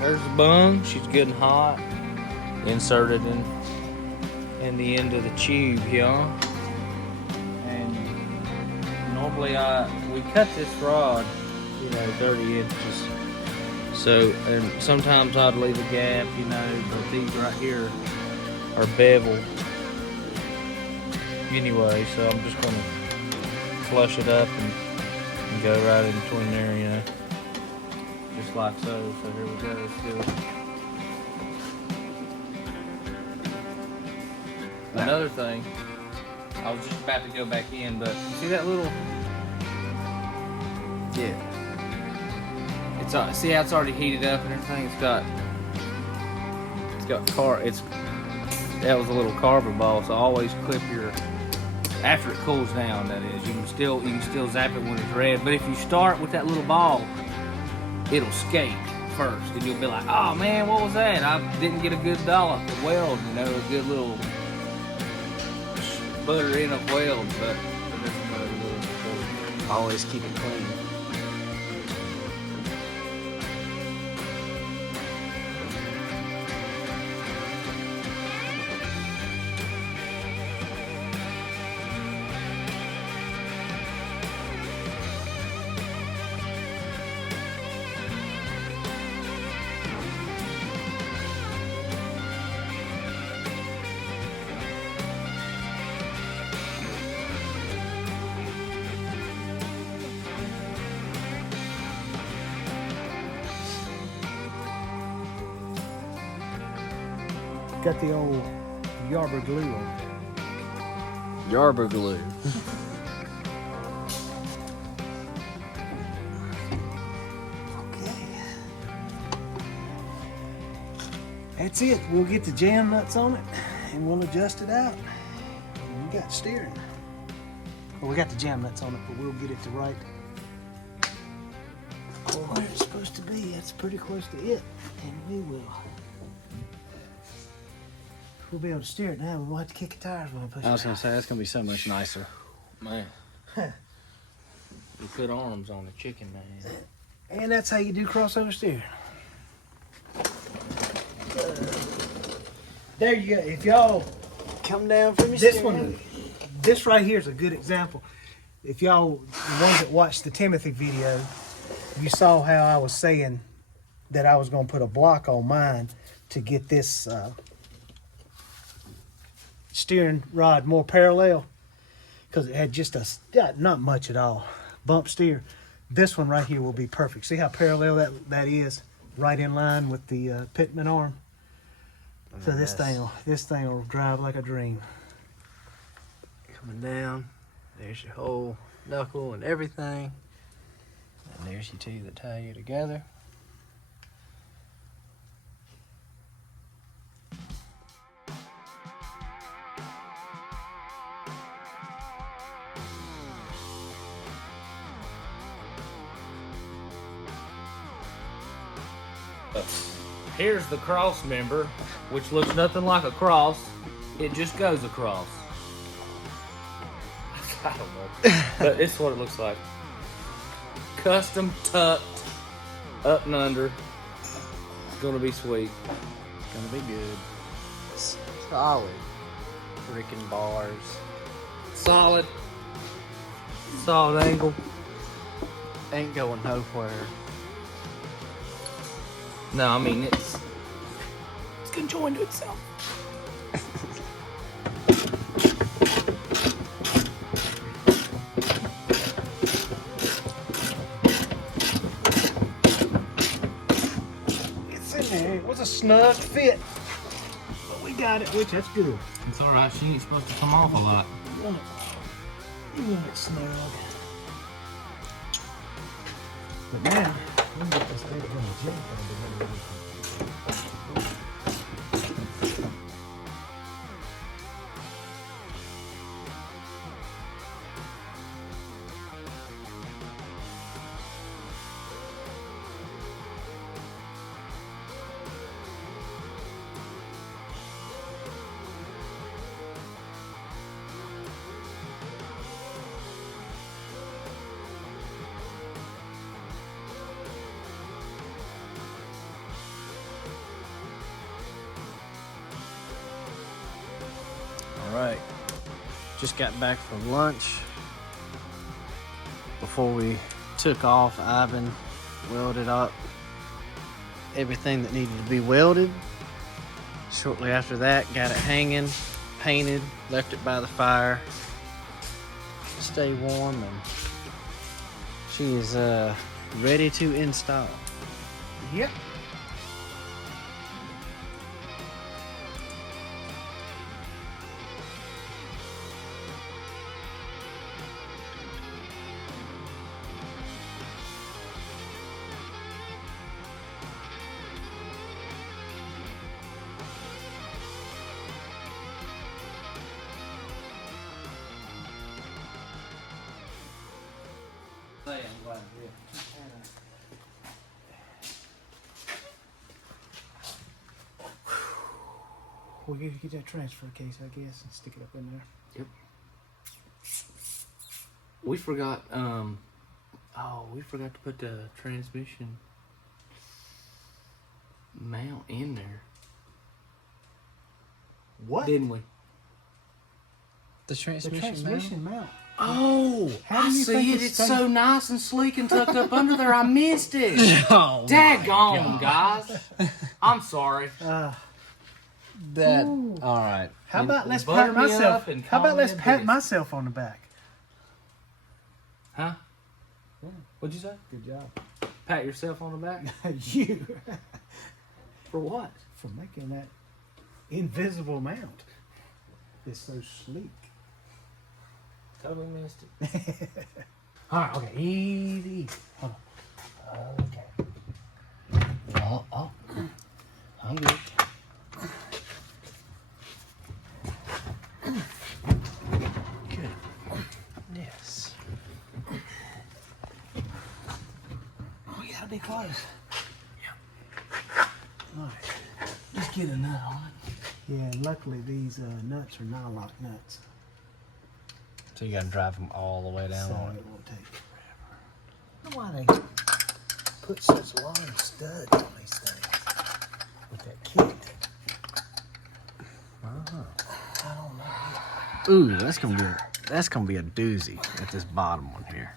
there's the bung. She's good and hot. Inserted in the end of the tube here. And normally we cut this rod, 30 inches. So, and sometimes I'd leave a gap, but these right here are beveled. Anyway, so I'm just gonna flush it up and go right in between there, just like so. So here we go. Let's do it. Another thing, I was just about to go back in, but you see that little? Yeah. See how it's already heated up and everything. That was a little carver ball. So always clip your. After it cools down, that is, you can still zap it when it's red. But if you start with that little ball, it'll skate first, and you'll be like, "Oh man, what was that? I didn't get a good dollop of weld, a good little butter in of weld." But Always keep it clean. Got the old Yarber glue on it. Yarber glue. Okay. That's it. We'll get the jam nuts on it and we'll adjust it out. And we got steering. Well, we got the jam nuts on it, but we'll get it to right where it's supposed to be. That's pretty close to it. And we'll be able to steer it now. We won't have to kick the tires when we push it. I was gonna say that's gonna be so much nicer. Man. You put arms on the chicken, man. And that's how you do crossover steering. There you go. If y'all Come down from your this steering. one, this right here is a good example. If y'all, the ones that watched the Timothy video, you saw how I was saying that I was going to put a block on mine to get this steering rod more parallel, because it had just not much at all bump steer. This one right here will be perfect. See how parallel that is, right in line with the Pitman arm. So this thing will drive like a dream. Coming down. There's your whole knuckle and everything. And there's your two that tie you together. Here's the cross member, which looks nothing like a cross. It just goes across. I don't know. But it's what it looks like. Custom tucked up and under. It's gonna be sweet. Gonna be good. Solid. Freaking bars. Solid. Solid angle. Ain't going nowhere. No, I mean it's conjoined to itself. It's in there. It was a snug fit, but we got it, which that's good. It's alright, she ain't supposed to come off a lot. You want it snug. But now, let me get this thing from the gym. All right. Just got back from lunch. Before we took off, Ivan welded up everything that needed to be welded. Shortly after that, got it hanging, painted, left it by the fire, stay warm, and she is ready to install. Yep. We'll get that transfer case, I guess, and stick it up in there. Yep. We forgot, we forgot to put the transmission mount in there. What? Didn't we? The The transmission, transmission mount. Oh, How do I you see think it. this It's thing- so nice and sleek and tucked up under there. I missed it. Oh, Daggone, guys. I'm sorry. that. Ooh. All right. How about let's bug pat me myself? up and How call about me let's a pat biggest. myself on the back? Huh? What'd you say? Good job. Pat yourself on the back? You For what? for making that invisible mount. It's so sleek. Totally missed it. All right, okay, easy. Hold on. Okay. Oh, I'm good. Gotta be close. All right. Just get a nut on it. Yeah, and luckily these nuts are nylock nuts. So you gotta drive them all the way down So on it it. won't take forever. I don't know why they put such long studs on these things with that kit. I don't know. Ooh, that's gonna be a doozy at this bottom one here.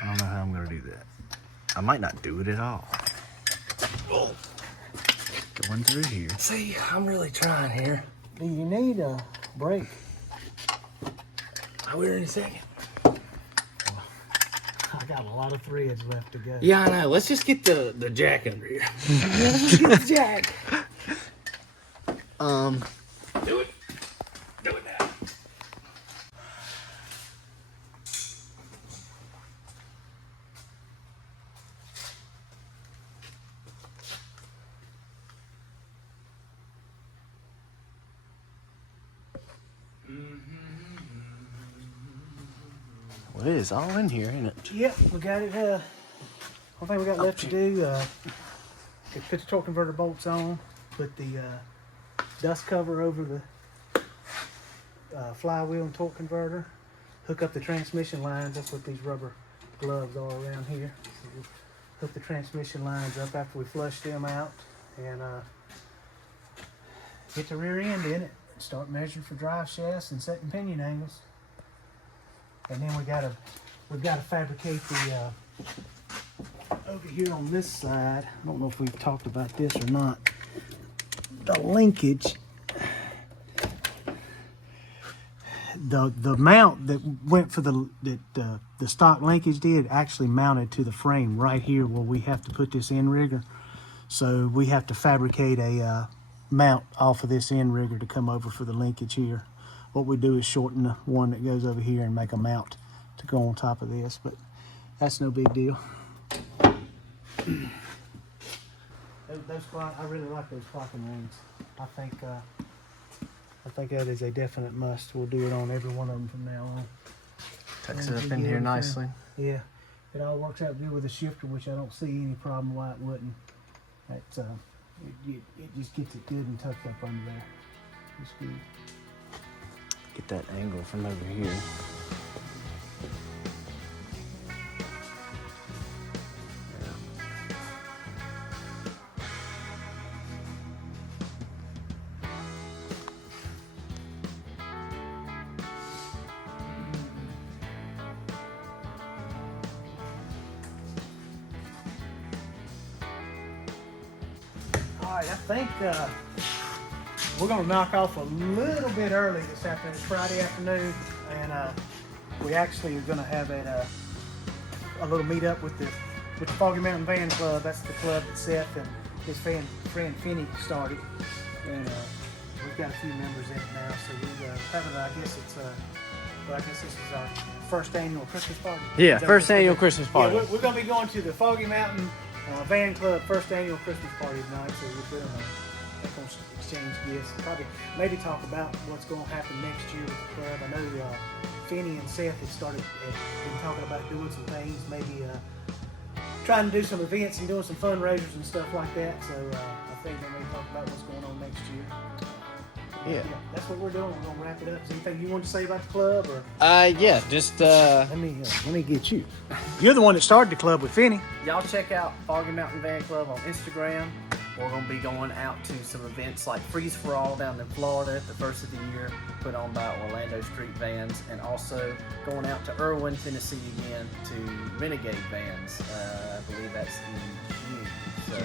I don't know how I'm gonna do that. I might not do it at all. Going through here. See, I'm really trying here. Do you need a break? I'll be here in a second. I got a lot of threads left to go. Yeah, I know. Let's just get the jack under here. Let's get the jack. Do it. Do it now. Well, it is all in here, ain't it? Yep, we got it. One thing we got left to do is put the torque converter bolts on, put the dust cover over the flywheel and torque converter, hook up the transmission lines. That's what these rubber gloves are around here. So we'll hook the transmission lines up after we flush them out and get the rear end in it. Start measuring for drive shafts and setting pinion angles. And then we've got to fabricate the over here on this side. I don't know if we've talked about this or not. The linkage, the mount that went for the stock linkage did actually mounted to the frame right here where we have to put this end rigger. So we have to fabricate a mount off of this end rigger to come over for the linkage here. What we do is shorten the one that goes over here and make a mount to go on top of this, but that's no big deal. I really like those clocking rings. I think that is a definite must. We'll do it on every one of them from now on. Tucks it up in here nicely. Yeah, it all works out good with the shifter, which I don't see any problem why it wouldn't. That's it just gets it good and tucked up under there. It's good. Get that angle from over here. All right, I think we're gonna knock off a little bit early this afternoon. It's Friday afternoon, and we actually are gonna have a little meetup with the Foggy Mountain Van Club. That's the club that Seth and his friend Finney started, and we've got a few members in it now. So we're having, I guess this is our first annual Christmas party. Yeah, first annual Christmas party. Yeah, we're gonna be going to the Foggy Mountain Van Club first annual Christmas party tonight. So we're gonna exchange gifts, probably maybe talk about what's going to happen next year with the club. I know Finney and Seth have been talking about doing some things, maybe trying to do some events and doing some fundraisers and stuff like that. So I think they may talk about what's going on next year. Yeah, that's what we're doing. We're gonna wrap it up. Is there anything you want to say about the club, or? Yeah, just Let me get you. You're the one that started the club with Finney. y'all check out Foggy Mountain Van Club on Instagram. We're going to be going out to some events like Freeze for All down in Florida at the first of the year, put on by Orlando Street Vans, and also going out to Irwin, Tennessee again to Renegade Vans. I believe that's in June. So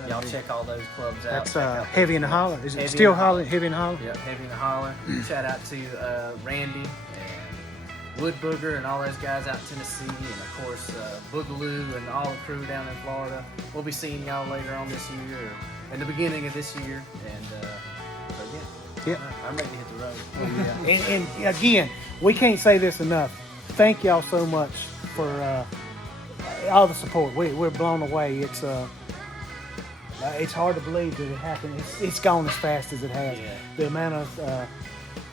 Yeah, y'all check all those clubs out. That's Heavy in the Holler. Is it still Heavy in the Holler? Yeah, Heavy in the Holler. Shout out to Randy and Wood Booger and all those guys out in Tennessee, and of course Boogaloo and all the crew down in Florida. We'll be seeing y'all later on this year, or in the beginning of this year, and so Yep. I'm ready to hit the road. And again, we can't say this enough. Thank y'all so much for all the support. We're blown away. It's hard to believe that it happened. It's gone as fast as it has. Yeah. The amount of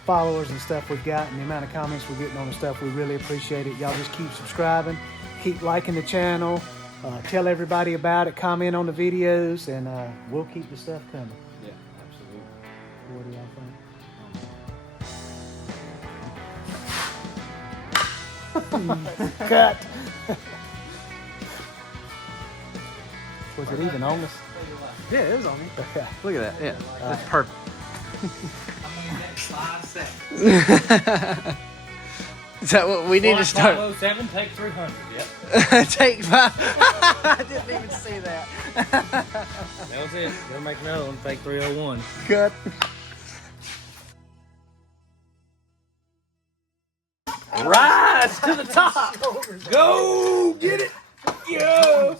followers and stuff we've got, and the amount of comments we're getting on the stuff, we really appreciate it. Y'all just keep subscribing, keep liking the channel, tell everybody about it, comment on the videos, and we'll keep the stuff coming. Yeah, absolutely. What do y'all think? Cut. Was it even on us? Yeah, it was on me. Okay. Look at that. Yeah, that's perfect. I'm gonna get 5 seconds. Is that what we need to start? 507, take 300. Yep. Take 5. I didn't even see that. That was it. Gonna make another one. Take 301. Cut. Rise to the top. Go get it. Yo.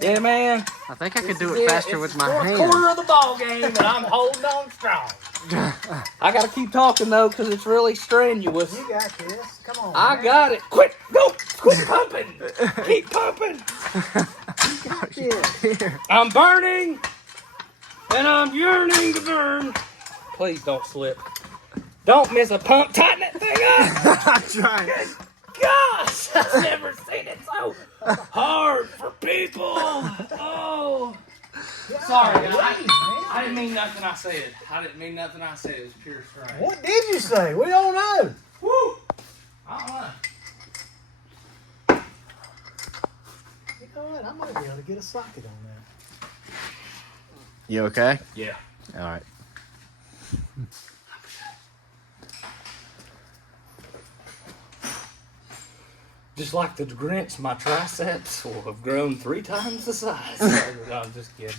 Yeah, man. I think I could do it faster with my Fourth hands. quarter of the ball game, and I'm holding on strong. I gotta keep talking though, cause it's really strenuous. You got this. Come on. I man. got it. Quit pumping. Keep pumping. You got this. I'm burning, and I'm yearning to burn. Please don't slip. Don't miss a pump. Tighten that thing up. I'm trying. Gosh, I've never seen it so hard for people. Oh, sorry, I didn't mean nothing I said. I didn't mean nothing I said. It was pure strength. What did you say? We don't know. Woo! I don't know. You know what? I might be able to get a socket on that. You okay? Yeah. All right. Just like the Grinch, my triceps will have grown 3 times the size. No, I'm just kidding.